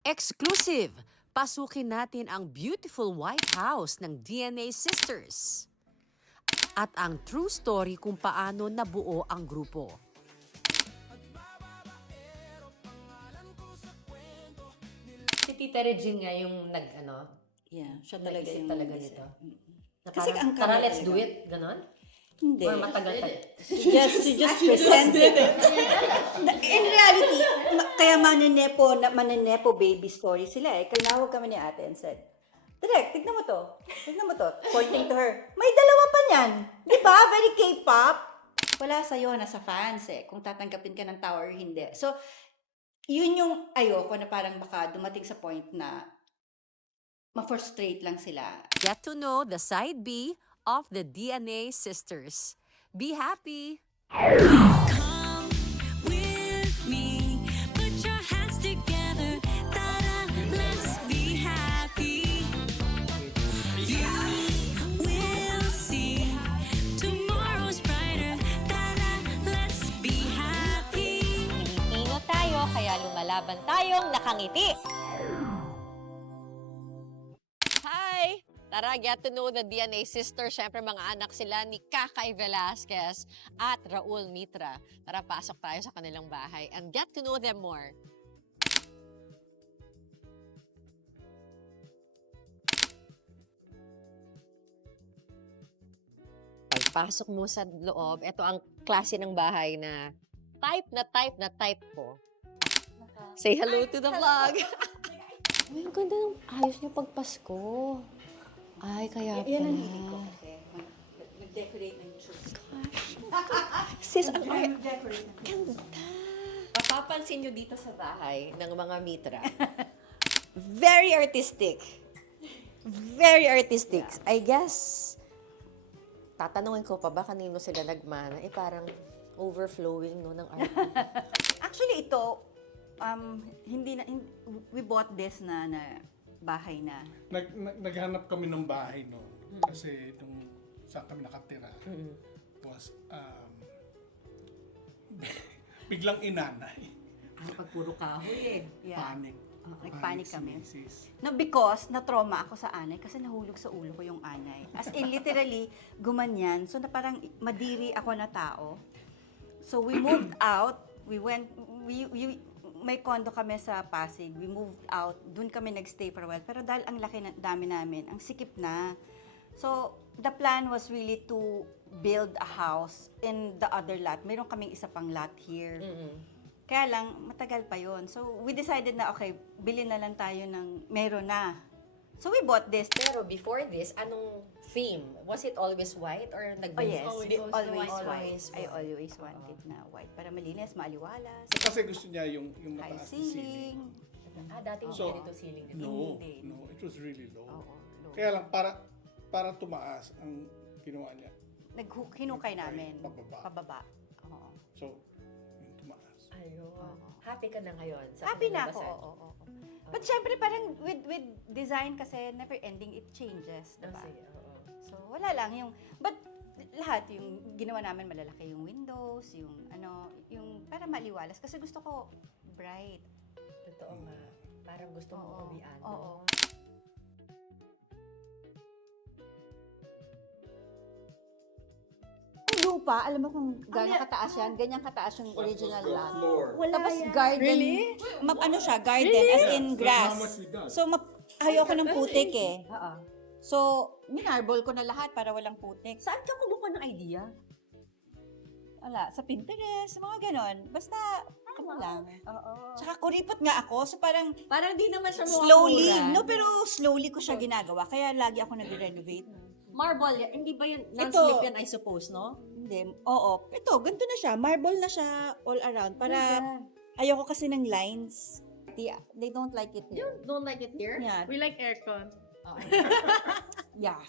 Exclusive! Pasukin natin ang beautiful White House ng DNA Sisters. At ang true story kung paano nabuo ang grupo. Si Tita Regine nga yung Yeah, siya talaga nag-isip yung talaga nag-isip. nito. Na Kasi parang, ang tara, kami let's do talaga. it. Ganon? Hindi. Or matagal pa. She just present it. In reality, kaya manenepo baby story sila eh. Tinawag kami ni ate and said, Direk, tignan mo to. Tignan mo to. Pointing to her. May dalawa pa niyan. Di ba? Very K-pop. Wala sa'yo, nasa fans eh. Kung tatanggapin ka ng tao or hindi. So, yun yung ayoko na parang baka dumating sa point na ma-frustrate lang sila. Get to know the side B of the DNA Sisters. Be happy! Come with me, put your hands together, ta-da, let's be happy. You will see tomorrow's brighter, ta-da, let's be happy. Pilipino tayo, kaya lumalaban tayong nakangiti. Hi! Tara, get to know the DNA sisters. Siyempre, mga anak sila ni Kakay Velasquez at Raul Mitra. Tara, pasok tayo sa kanilang bahay and get to know them more. Pagpasok mo sa loob, ito ang klase ng bahay na type ko. Say hello to the vlog. Ay, ang ganda ng ayos niyo pagpasko. Ay, kaya Yan ang pala. hilig ko kasi. Mag-decorate ng church. Sis, ang Mag-decorate ng ganda. Mapapansin niyo dito sa bahay ng mga mitra. Very artistic. Very artistic. I guess, tatanungin ko pa ba kanino sila nagmana? Eh, parang overflowing no, ng art. Actually, ito, we bought this na bahay na. Naghanap kami ng bahay noon. Kasi nung saan kami nakatira was biglang inanay. Pag puro kahoy eh. Yeah. Panic. Nagpanic si kami. Mrs. No, because na-trauma ako sa anay kasi nahulog sa ulo ko yung anay. As in, literally, gumanyan. So, na parang madiri ako na tao. So, we moved out. May condo kami sa Pasig. We moved out. Doon kami nagstay for a while. Pero dahil ang laki na dami namin, ang sikip na. So, the plan was really to build a house in the other lot. Meron kaming isa pang lot here. Kaya lang, matagal pa yon. So, we decided na, okay, bilhin na lang tayo ng meron na. So, we bought this. Pero before this, anong theme? Was it always white or Oh, yes. nag-always Always white? white. I always wanted na white. Para malinis, maaliwalas. Kasi gusto niya yung High mataas na ceiling. ceiling. Dating So, ganito ceiling dito. No, Hindi. no, it was really low. Oo, low. Kaya lang, para tumaas ang ginawa niya. Hinukay namin. Pababa. Oo. So, yung tumaas. Ayun. Happy ka na ngayon? Sa Happy na ako. kinabukasan? Oo. But syempre, parang with design kasi, never ending, it changes. Ah, Diba? sige, oo. So, wala lang yung, but lahat yung ginawa namin malalaki yung windows, yung para maliwalas. Kasi gusto ko bright. Totoo nga. Parang gusto mo Oo. uwian. Oo. Ang lupa, alam mo kung gano'ng kataas yan? Ganyan kataas yung original lot. Tapos garden. Ano siya, garden, as in grass. So, ayoko ng putik eh. So, minarbol ko na lahat para walang putik. Saan ka kumuha ng idea? Wala, sa Pinterest, mga ganon. Basta, ano lang. Tsaka kuripot nga ako, so parang Parang di naman siya slowly, mukhang no, pero slowly ko siya ginagawa. Kaya lagi ako nagre-renovate. Marble, hindi ba yan? Ito. Non-slip yan, I suppose, no? Hindi, oo. Ito, ganito na siya. Marble na siya all around. Para, ayoko kasi ng lines. They don't like it here. Don't like it here? Yeah. We like aircon. Yeah.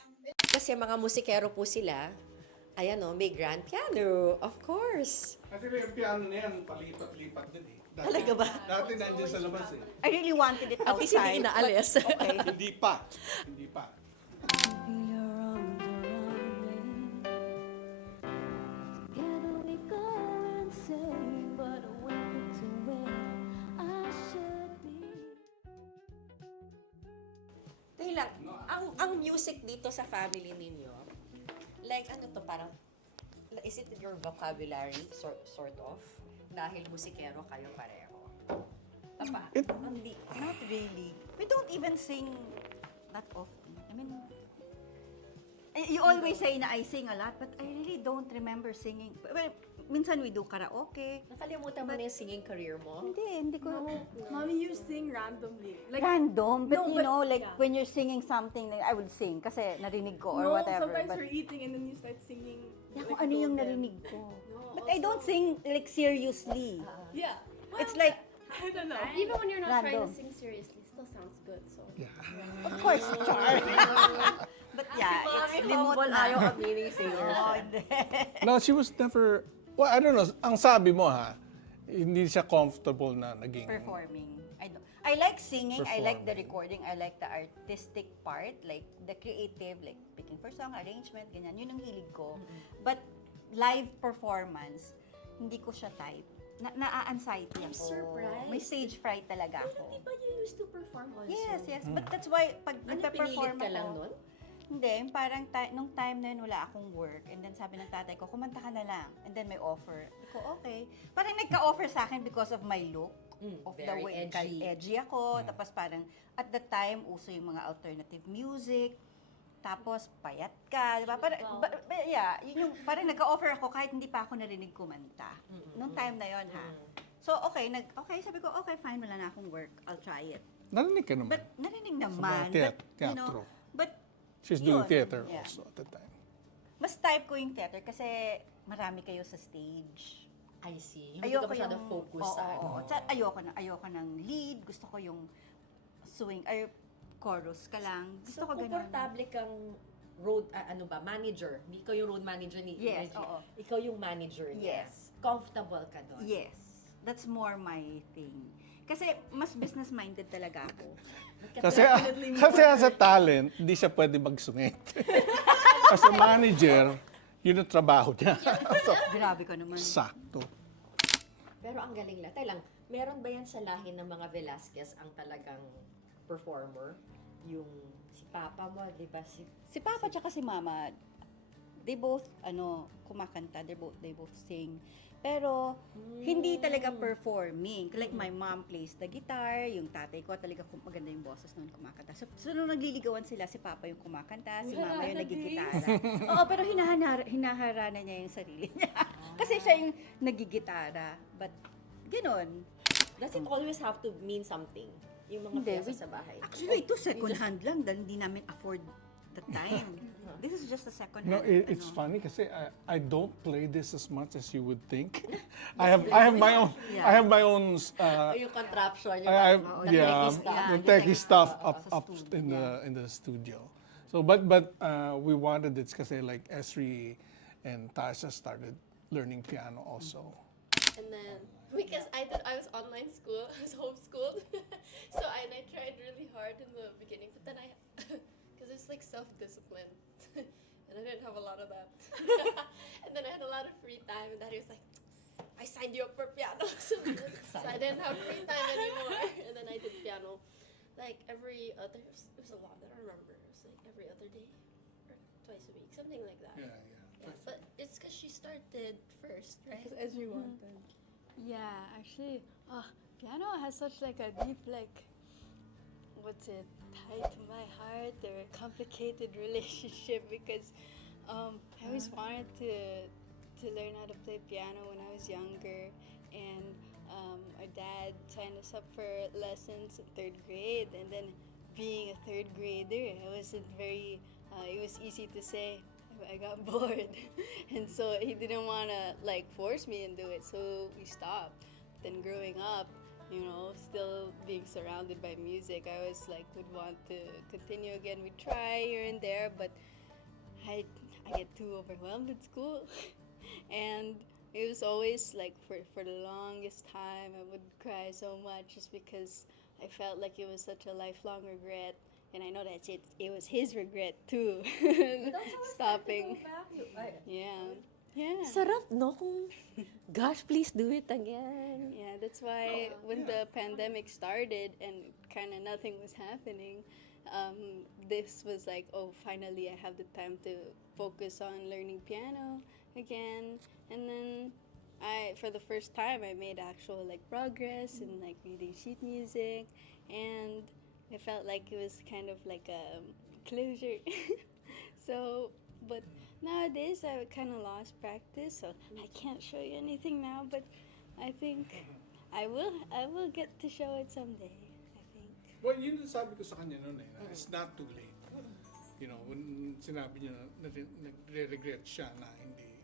Kasi mga musikero po sila, ayan o, may grand piano. Of course. Kasi yung piano na yan, palipat-lipat din eh. Talaga ba? Dati nandiyan sa labas eh. I really wanted it At least hindi outside. inaalis. Okay. Hindi pa. Hindi pa. Together we go insane, but when to where I should be. Wait lang, ang music dito sa family ninyo, like ano to, parang, is it in your vocabulary, sort of? Dahil musikero kayo pareho. Papa, Hindi, not really. We don't even sing that often. I mean, you always say na I sing a lot, but I really don't remember singing. Well, minsan we do karaoke. nakalimutan mo na yung singing career mo? Hindi ko. Mommy, you sing randomly. Like, Random, but No, you but- know, like yeah. when you're singing something, like, I would sing kasi narinig ko or no, whatever. sometimes But we're eating and then you start singing. yeah, like, kung ano yung golden. narinig ko. No, But I don't sing like seriously. Yeah. It's like, I don't know. Even when you're not trying Random. to sing seriously, it still sounds good. So of course, char. But yeah, it's remote Humble na. ayaw aminin singer siya. Oh, hindi. No, she was never, well, I don't know, ang sabi mo ha, hindi siya comfortable na naging... Performing. I like singing, I like the Performing. recording, I like the artistic part, like the creative, like picking for song, arrangement, ganyan. Yun ang hilig ko. But live performance, hindi ko siya type. Na-anxiety I'm ako. surprised. May stage fright talaga ako. Di ba you used to perform also? Yes. But that's why, pag Ano, nagpe-perform pinilit ka lang ako, nun? hindi, yung parang nung time na yun, wala akong work. And then sabi ng tatay ko, kumanta ka na lang. And then may offer. Ko, okay. Parang nagka-offer sa akin because of my look. Of the very way, edgy. edgy ako. Tapos parang, at the time, uso yung mga alternative music. Tapos, payat ka, di ba? Yeah, yun yung, parang nagka-offer ako kahit hindi pa ako narinig kumanta. Nung time na yon ha. So, okay, sabi ko, okay, fine, wala na akong work. I'll try it. Narinig ka naman. But, narinig naman. mga But, you know, teatro. but, She's doing yun, theater yeah. also at the time. Mas type ko yung theater kasi marami kayo sa stage. I see. Hindi ka masyado focus sa ano. Tsaka ayoko ng lead. Gusto ko yung swing, ay, chorus ka lang. Gusto So, ko ganun. komportable kang manager. Hindi ikaw yung road manager ni Yes, Reggie. oo. Ikaw yung manager niya. Yes. Comfortable ka doon. Yes. That's more my thing. Kasi mas business-minded talaga ako. Kasi as a talent, hindi siya pwede magsungit. As a manager, yun ang trabaho niya. So, Grabe ka naman. sakto. Pero ang galing lang. Tay lang, meron ba yan sa lahi ng mga Velasquez ang talagang performer? Yung si Papa mo, di ba? Si Papa tsaka si Mama, they both, kumakanta. They both sing. Pero, hindi talaga performing. Like, my mom plays the guitar, yung tatay ko talaga maganda yung boses noon kumakanta. So nung nagliligawan sila, si Papa yung kumakanta, si Mama yung nagigitara. Oo, pero hinaharana niya yung sarili niya. Kasi siya yung nagigitara. But, ganun. Does it always have to mean something? Yung mga Hindi, pyesa sa bahay? Actually, ito second hand lang dahil hindi namin afford the time. This is just a second No, hand. it's funny kasi I don't play this as much as you would think. I have my own. Yeah. I have my own. Yung contraption, yung I have, the yeah, techie stuff. the techie stuff sa up studio, in the studio. So, but we wanted it kasi like Esri and Tasha started learning piano also. and then because I was online school, I was homeschooled, so I tried really hard in the beginning, but then because it's like self-discipline, and I didn't have a lot of that, and then I had a lot of free time, and Daddy was like, I signed you up for piano, so I didn't have free time anymore, and then I did piano like every other. It was a lot. I don't remember. It was like every other day or twice a week, something like that. Yeah. But it's because she started first, right? Because Esri wanted. Yeah, actually, piano has such like a deep, like, what's it, tied to my heart or complicated relationship because I always wanted to learn how to play piano when I was younger, and our dad signed us up for lessons in 3rd grade, and then being a 3rd grader, it wasn't very, it was easy to say, I got bored, and so he didn't want to like force me into it, so we stopped. Then growing up, you know, still being surrounded by music, I was like would want to continue again. We try here and there, but I get too overwhelmed at school, and it was always like for the longest time I would cry so much just because I felt like it was such a lifelong regret. And I know that it was his regret too, stopping. Yeah. Yeah. Sarap, no? Kung, gosh, please do it again. Yeah, that's why when the pandemic started and kind of nothing was happening, this was like, oh, finally I have the time to focus on learning piano again. And then for the first time, I made actual like progress in like reading sheet music, and I felt like it was kind of like a closure. So, but nowadays I kind of lost practice, so I can't show you anything now. But I think I will get to show it someday. I think. Well, yun yung sabi ko sa kanya noon na it's not too late. You know, when sinabi niya na nagre-regret siya na hindi,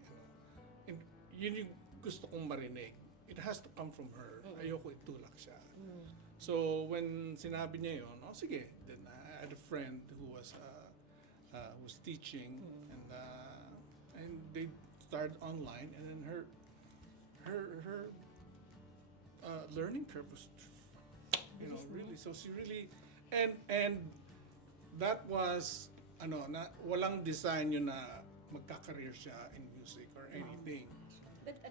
and yun yung gusto kong marinig. It has to come from her. Ayoko itulak siya. So, when sinabi niya yun, oh, sige. Then I had a friend who was teaching, and they started online, and then her learning curve was, you know, really. So she really, and that was, walang design yun na magka-career siya in music or anything.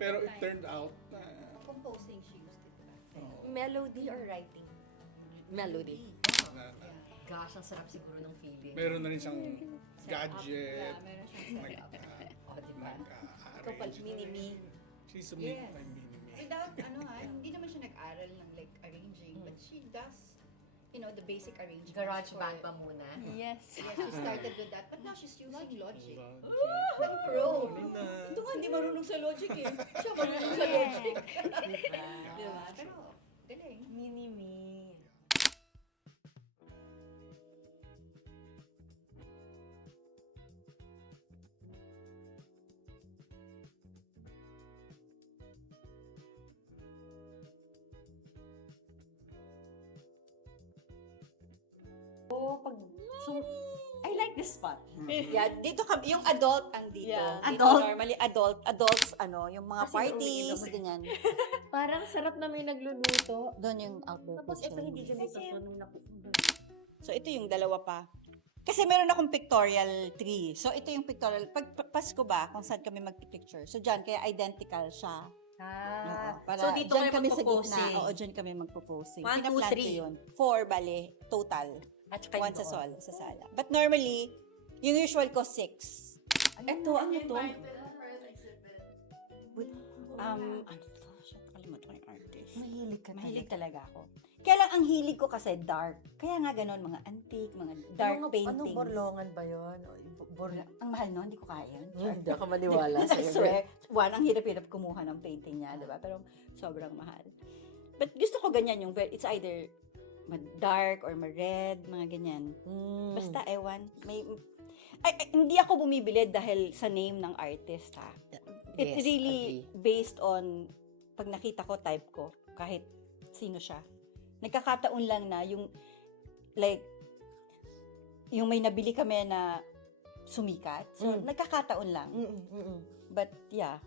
Pero it turned out na, Composing, she used it. Melody or writing? Melody. na Gosh, ang sarap siguro ng feeling. meron na rin siyang gadget, Oh, diba? Ikaw pala, nag-arrange. mini-me. She's a Yes. mini-me. Without, hindi naman siya nag-aral ng like arranging, but she does, the basic arrangement. Garage band ba muna? Yes. Yes, she started with that, but now she's using Logic. Logic. Pro. Na, Ito nga, hindi marunong sa Logic eh. Siya marunong sa Logic. Diba? Pero, galing. Mini-me. I like this spot. Yeah, dito kami, yung adult ang dito. Yeah. Dito Adult? normally adults, yung mga Kasi parties, umiinom. ganyan. Parang sarap na may nagluluto. Doon yung outdoor Tapos ito kitchen. hindi ganito to nung So, ito yung dalawa pa. Kasi meron akong pictorial tree. So, ito yung pictorial. Pag Pasko ba, kung saan kami magpipicture. So, dyan, kaya identical siya. Oo, para so dito dyan kayo kami sa magpo-posing. gitna. Oo, dyan kami magpo-posing. 1, 2, Pinaplan ko 3. yun. 4, bale, total. At saka One yung sa doon. sa sala. But normally, yung usual ko 6. Ito, ano to? Ano to? Shit, kalimutan ko yung artist. Mahilig ka Mahilig talaga ako. Kaya lang ang hilig ko kasi dark. Kaya nga ganon, mga antique, mga dark paintings. Ano, borlongan ba yun? Ang mahal no, hindi ko kaya yun. Hindi ako maniwala I sa'yo. swear. One, ang hirap-hirap kumuha ng painting niya, di ba? Pero sobrang mahal. But gusto ko ganyan yung, it's either dark or red, mga ganyan. Basta, ewan. Hindi ako bumibili dahil sa name ng artist, ha? It Yes, really based on, pag nakita ko, type ko, kahit sino siya. Nagkakataon lang na yung, like, yung may nabili kami na sumikat. So, nagkakataon lang. But, yeah.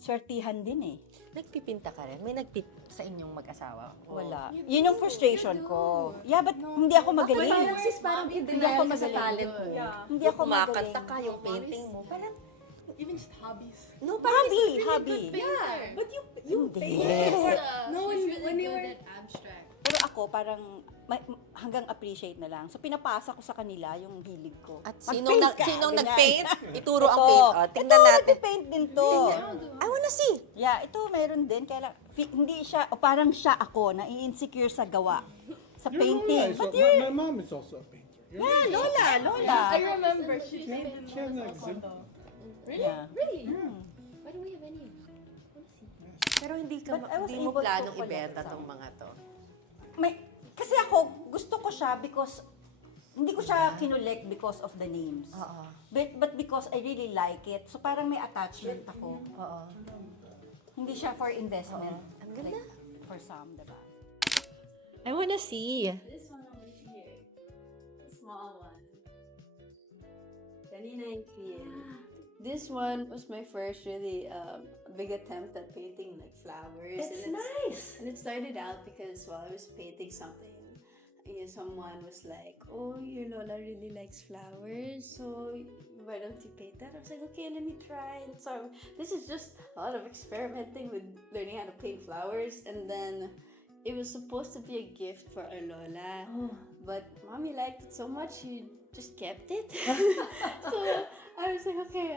Swertihan din eh. Nagpipinta ka rin? May nagpip sa inyong mag-asawa? Wala. Yun yung frustration ko. Yeah, but hindi ako magaling. Parang sis, parang hindi ako magaling. Talent mo. Yeah. Hindi ako Kumakanta magaling. ka, yung painting mo. Parang, Even just hobbies. no, parang Hobby. Yeah. But you Hindi. No, when you were Pero ako, parang hanggang appreciate na lang. So, pinapasa ko sa kanila yung hilig ko. At Mag-paint ka, sinong ganyan. nag-paint? Ituro ang Ito. paint. Oh, tingnan Ito, natin. nag-paint din to. I wanna see. Yeah, ito meron din. Kaya lang, hindi siya, o parang siya ako, na insecure sa gawa. Sa Your painting. Lola is But al- you're, my mom is also a painter. yeah, Lola. I remember she She had an exhibit. Yeah. Really? Why don't we have any? Pero hindi ka, But I was hindi mo able to planong collect ibenta some. tong mga to. Kasi ako, gusto ko siya because, hindi ko siya kinolect because of the names. Oo. But because I really like it. So parang may attachment ako. Oo. Hindi siya for investment. Ang ganda. Like, for some, diba? I wanna see. This one over here. Small one. Kanina yung clear. This one was my first really big attempt at painting like flowers. It's and nice. And it started out because while I was painting something, someone was like, "Oh, your Lola really likes flowers, so why don't you paint that?" I was like, "Okay, let me try." And so this is just a lot of experimenting with learning how to paint flowers, and then it was supposed to be a gift for our Lola, but Mommy liked it so much she just kept it. So I was like, okay,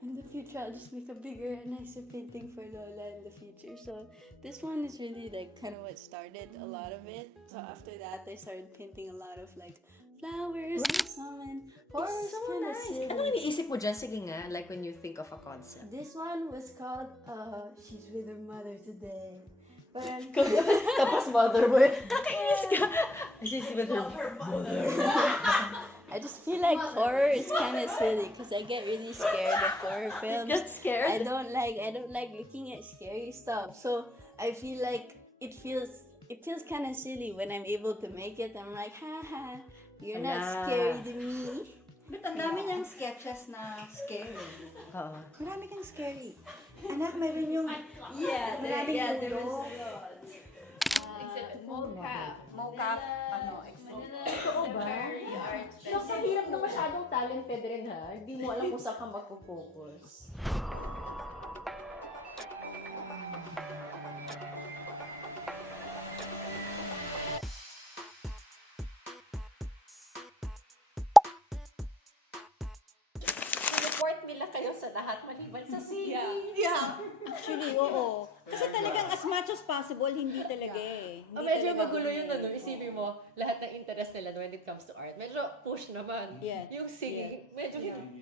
in the future I'll just make a bigger and nicer painting for Lola in the future. So this one is really like kind of what started a lot of it. So after that I started painting a lot of like flowers and horse kind of silly. Ano iniisip mo dyan? Sige nga, like when you think of a concept. This one was called She's with Her Mother Today. Parang, Tapos motherboard. Kakainis ka. She's with her. I just feel like horror is kind of silly because I get really scared of horror films. Get scared? I don't like looking at scary stuff. So I feel like it feels kind of silly when I'm able to make it. I'm like, haha, you're not scary to me. But ang dami niyang sketches na scary. Oo. Marami kang scary. Anak, mayroon yung... Yeah, there was ulo. Exhibit mocap. Mocap, ano, example. Totoo ba? So, sa hirap na masyadong talented rin ha. Hindi mo alam kung saan ka magpo-focus. Report nila kayo sa lahat maliban sa singing. Yeah. Actually, oo. Kasi talagang as much as possible, hindi talaga eh. Hindi Medyo talaga magulo yun, hindi. ano? Isipin mo, lahat ng interest nila when it comes to art. Medyo push naman. Yeah. Yung singing, medyo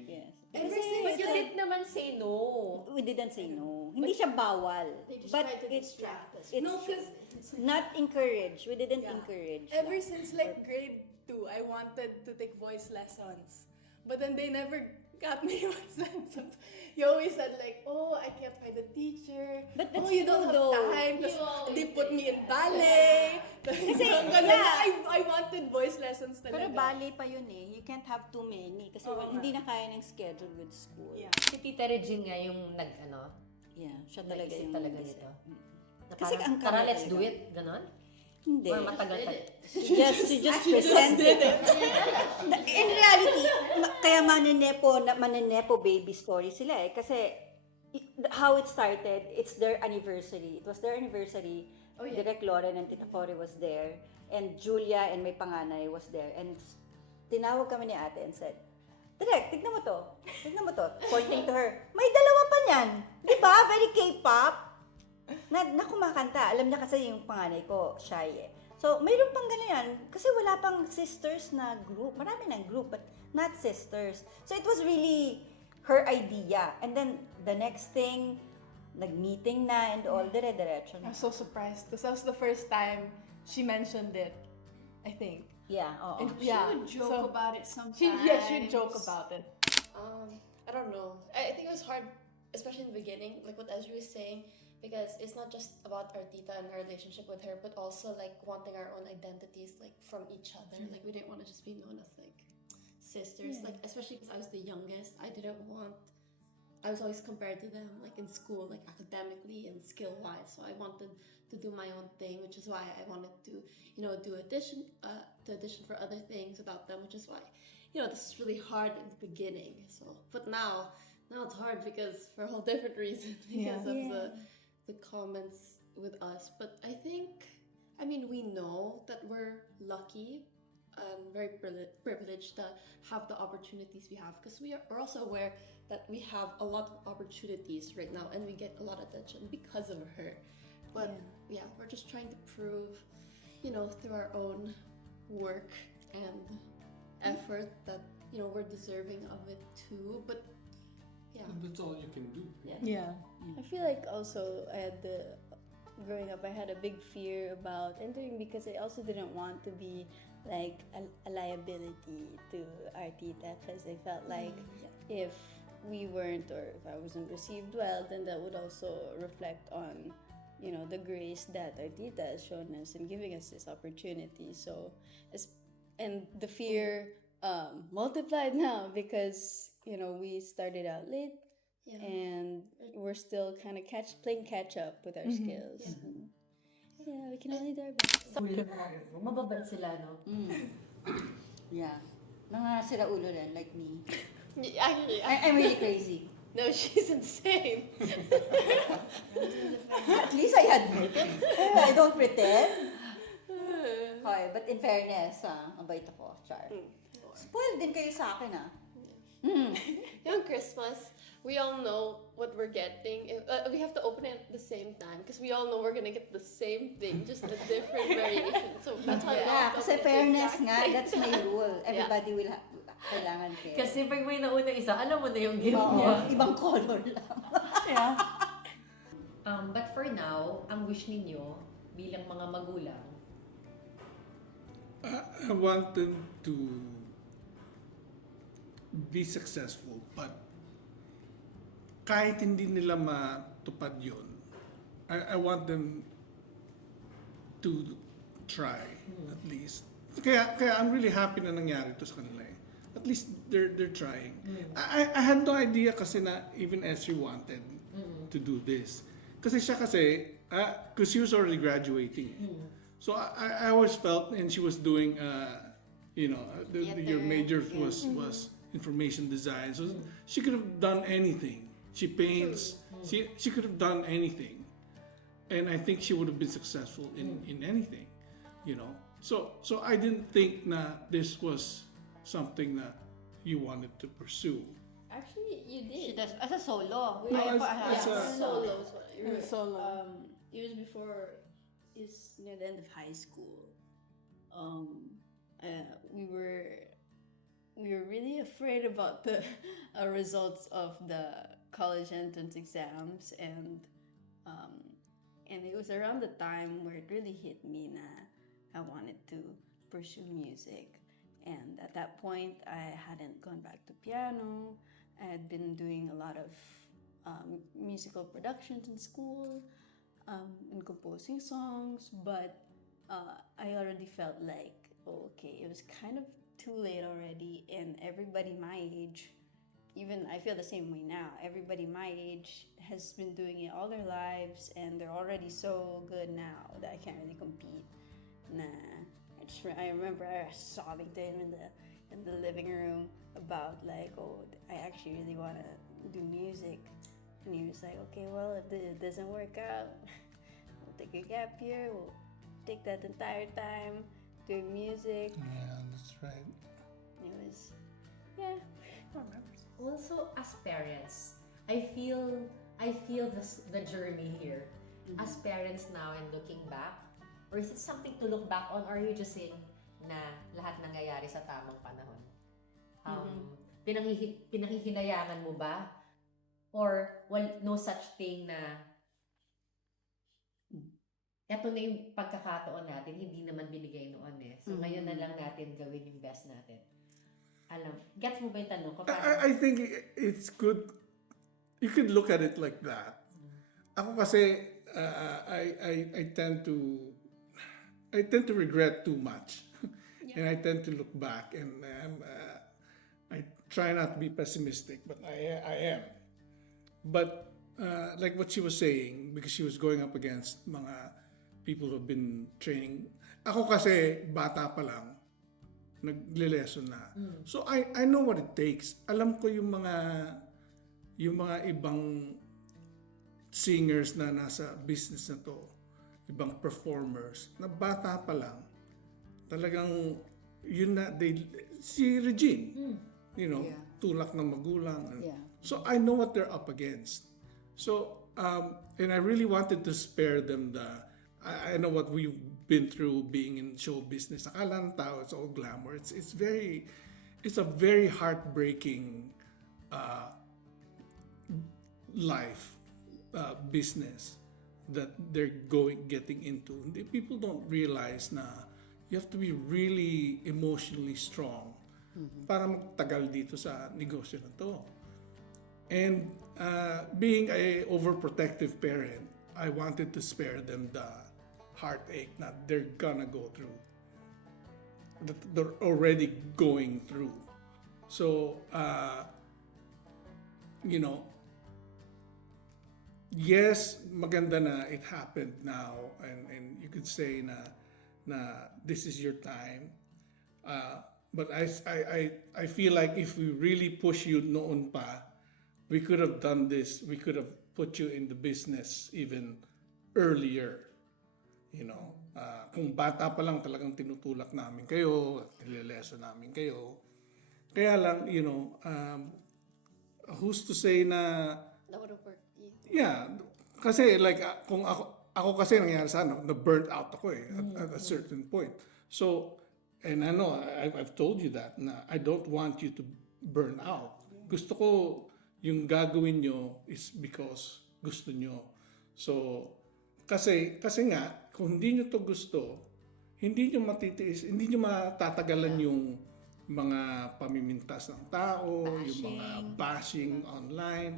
Yes. But you did naman say no. We didn't say no. Hindi siya bawal. They just But tried to it's distract us. it's No, because not encouraged. We didn't encourage. ever since like grade 2, I wanted to take voice lessons. But then they never got me voice lessons. You always said like, oh, I can't find a teacher. But that's oh, you don't true, have though. time. You Tapos always they put say me in ballet. Kasi, yeah. I wanted voice lessons talaga. Pero ballet pa yun eh. You can't have too many kasi hindi na kaya ng schedule with school. Yeah. Si Tita Regine nga yung nag-ano, Yeah, siya talaga nag-isip yung talaga nag-isip. nito. Na Kasi parang, ang tara, kaya let's talaga. do it. Ganon? Hindi. Or matagal pa. She just presented it. In reality, kaya manenepo baby story sila eh. Kasi how it started, it's their anniversary. It was their anniversary. Direk Lauren and Tita Cory was there. And Julia and may panganay was there. And tinawag kami ni ate and said, Direk, tignan mo to. Tignan mo to. Pointing to her. May dalawa pa niyan. Di ba? Very K-pop. Na kumakanta. Alam niya kasi yung panganay ko, shy eh. So, mayroon pang ganyan. Kasi wala pang sisters na group. Marami ng group, but not sisters. So, it was really her idea. And then, the next thing, nag-meeting na and all, dire-diretso I na. was so surprised because that was the first time she mentioned it, I think. Yeah, oo. And, She would joke about it sometimes. she'd joke about it. I don't know. I think it was hard, especially in the beginning, like what Ezra was saying, because it's not just about our tita and our relationship with her, but also like wanting our own identities, like from each other. Like we didn't want to just be known as like sisters, like especially because I was the youngest. I was always compared to them, like in school, like academically and skill-wise. So I wanted to do my own thing, which is why I wanted to, do audition for other things about them, which is why, this is really hard in the beginning. So, but now it's hard because for a whole different reason because of the comments with us. But I think, we know that we're lucky and very privileged to have the opportunities we have because we're also aware that we have a lot of opportunities right now and we get a lot of attention because of her. But we're just trying to prove, through our own work and effort that, we're deserving of it too. But That's all you can do. Yeah. I feel like also growing up, I had a big fear about entering because I also didn't want to be like a liability to our tita because I felt like if we weren't or if I wasn't received well, then that would also reflect on, the grace that our tita has shown us in giving us this opportunity. So, and the fear multiplied now because, we started out late and we're still kind of playing catch up with our skills. Yeah, we can only do our best. Mababal sila, no? Yeah. Mga sira ulo rin, like me. Actually, I'm really crazy. no, she's insane. At least I admit it. I don't pretend. Hoy, but in fairness, mabait ako, Char. Spoiled din kayo sa akin, Yung Christmas, we all know what we're getting. We have to open it at the same time because we all know we're gonna get the same thing, just a different variation. So that's how we all Yeah, open kasi it at the fairness exact nga, same that's my time. rule. Everybody will kailangan fair. Kasi pag may nauna isa, alam mo na yung gift Oo, niya. ibang color lang. But for now, ang wish ninyo bilang mga magulang, I want them to be successful, but kahit hindi nila matupad yun, I want them to try at least. Kaya I'm really happy na nangyari to sa kanila eh. At least they're trying. I had no idea kasi na even Esri wanted to do this. Kasi siya because she was already graduating. So I always felt, and she was doing, your major was information design. So she could have done anything. She paints. She could have done anything, and I think she would have been successful in anything, you know. So I didn't think that this was something that you wanted to pursue. Actually, you She did. does, as a solo. No, as a- Solo is what I remember. It was before, it's near the end of high school. We were really afraid about the results of the college entrance exams, and it was around the time where it really hit me na I wanted to pursue music. And at that point, I hadn't gone back to piano. I had been doing a lot of musical productions in school and composing songs, but I already felt like, okay, it was kind of too late already, and everybody my age, even I feel the same way now, everybody my age has been doing it all their lives, and they're already so good now that I can't really compete. Nah. I remember I was sobbing to him in the living room about like, oh, I actually really want to do music, and he was like, okay, well, if it doesn't work out, we'll take a gap year. We'll take that entire time doing music. Yeah, that's right. It was, yeah. also as parents, I feel the journey here. As parents now and looking back, or is it something to look back on, or are you just saying na lahat nangyayari sa tamang panahon? Pinanghihilayangan mo ba? Or no such thing na eto na yung pagkakataon natin, hindi naman binigay noon eh. So ngayon na lang natin gawin yung best natin. Gets mo ba yung tanong ko? I think it's good. You could look at it like that. Ako kasi I tend to regret too much, and I tend to look back, and I try not to be pessimistic, but I am. But like what she was saying, because she was going up against mga people who've been training. Ako kasi bata pa lang, nagle-lesson na. So I know what it takes. Alam ko yung mga ibang singers na nasa business na to, ibang performers, na bata pa lang, talagang yun na, si Regine, tulak ng magulang. So I know what they're up against. So, and I really wanted to spare them I know what we've been through being in show business. Akala ng tao, it's all glamour. It's a very heartbreaking life, business that they're getting into. People don't realize na you have to be really emotionally strong para magtagal dito sa negosyo na to. And being a overprotective parent, I wanted to spare them the heartache that they're gonna go through, that they're already going through. So, yes, maganda na it happened now, and you could say na this is your time. But I feel like if we really push you noon pa, we could have done this. We could have put you in the business even earlier. Kung bata pa lang talagang tinutulak namin kayo, nileleso namin kayo. Kaya lang, who's to say na, That would have worked. yeah, kasi like, kung ako kasi nangyari sa na-burnt out ako at a certain point. So, and I know, I've told you that, na I don't want you to burn out. Gusto ko, yung gagawin nyo is because gusto nyo. So, kasi nga, kung hindi nyo to gusto, hindi nyo matitiis, hindi nyo matatagalan yung mga pamimintas ng tao, yung mga bashing online.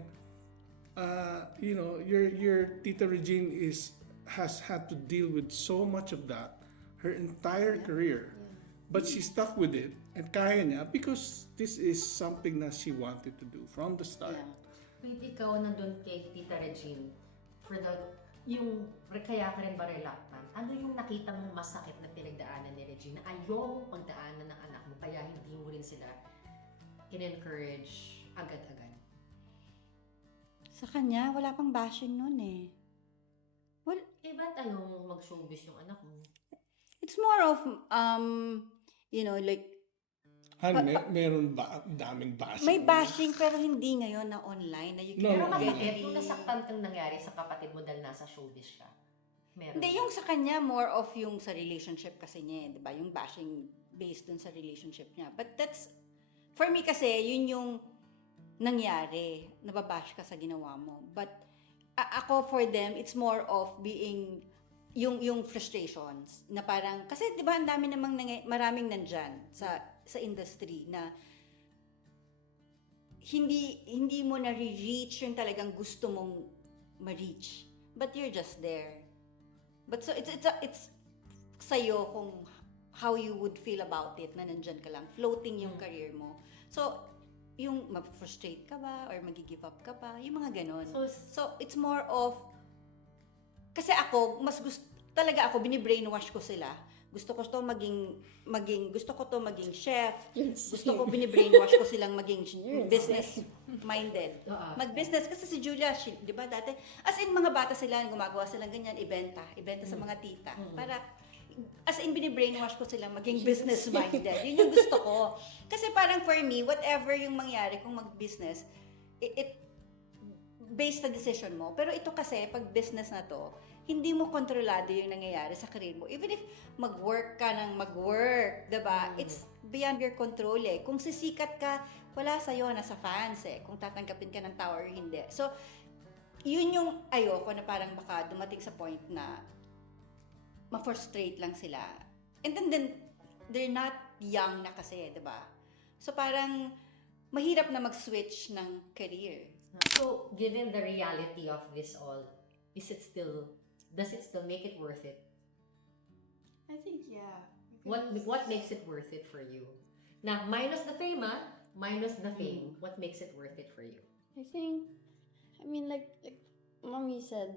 Your Tita Regine has had to deal with so much of that her entire career. But she stuck with it and kaya niya because this is something that she wanted to do from the start. Wait, ikaw nandun kay Tita Regine, yung kaya ka rin ba reluctant? Ano yung nakita mong masakit na pinagdaanan ni Regine? Ayaw mong pagdaanan ng anak mo, kaya hindi mo rin sila in-encourage agad-agad? Sa kanya, wala pang bashing nun eh. Well, Ba't ayaw mong mag-showbiz yung anak mo? it's more of, like, Meron ba daming bashing? may bashing pero hindi ngayon na online na you can Pero No. masakit kung nasaktan kang nangyari sa kapatid mo dahil nasa showbiz siya. Meron. Hindi, yung sa kanya, more of yung sa relationship kasi niya, di ba? Yung bashing based dun sa relationship niya. But that's, for me kasi, yun yung nangyari. Nababash ka sa ginawa mo. But, ako for them, it's more of being, yung frustrations. Na parang, kasi di ba, ang dami namang, maraming nandyan sa industry na hindi mo na-reach yung talagang gusto mong ma-reach. But you're just there. But so it's sa'yo kung how you would feel about it na nandyan ka lang, floating yung career mo. So, yung ma-frustrate ka ba or magi-give up ka ba, yung mga ganon. So it's more of, kasi ako, talaga ako, bini-brainwash ko sila. Gusto ko to maging chef. Gusto ko bini-brainwash ko silang maging business minded. Mag-business kasi si Julia, 'di ba dati as in mga bata sila gumagawa silang ganyan, ibenta sa mga tita. Para as in bini-brainwash ko silang maging business minded. Yun yung gusto ko. Kasi parang for me, whatever yung mangyari kung mag-business, it based sa decision mo. Pero ito kasi pag business na to, hindi mo kontrolado yung nangyayari sa career mo. Even if mag-work ka ng mag-work, diba? It's beyond your control eh. Kung sisikat ka, wala sa'yo, nasa fans eh. Kung tatanggapin ka ng tao or hindi. So, yun yung ayoko na parang baka dumating sa point na ma-frustrate lang sila. And then they're not young na kasi, diba? So, parang mahirap na mag-switch ng career. So, given the reality of this all, does it still make it worth it? I think, yeah. What makes it worth it for you? Now, minus the fame, minus the fame, what makes it worth it for you? I think, like Mommy said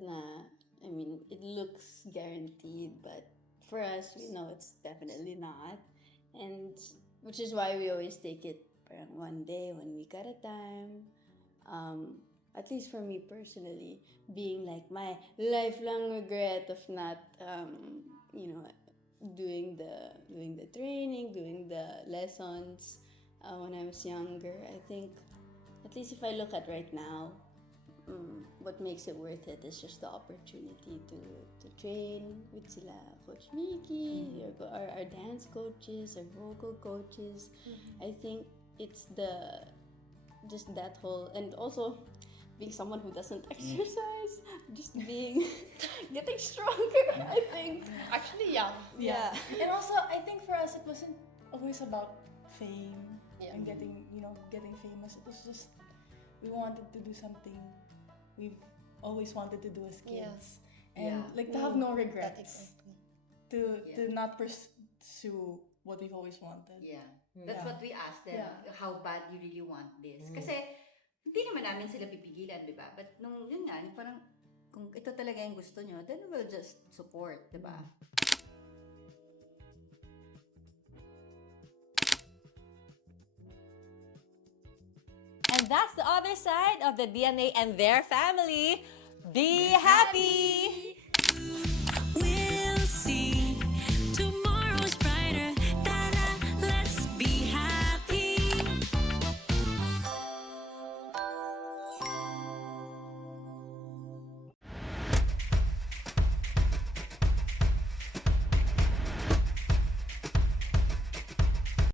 it looks guaranteed, but for us, we know it's definitely not. And which is why we always take it parang one day, 1 week at a time. At least for me personally, being like my lifelong regret of not, doing the training, doing the lessons when I was younger. I think, at least if I look at right now, what makes it worth it is just the opportunity to train with sila Coach Mickey, our dance coaches, our vocal coaches. I think it's just that whole, and also being someone who doesn't exercise, just getting stronger, I think. Actually, yeah. And also, I think for us, it wasn't always about fame and getting famous. It was just, we wanted to do something we've always wanted to do as kids. And to have no regrets. To not pursue what we've always wanted. Yeah. That's what we asked them. How bad you really want this? Kasi, hindi naman namin sila pipigilan, di ba? But nung yun nga, parang kung ito talaga yung gusto nyo, then we'll just support, di ba? And that's the other side of the DNA and their family. Be happy!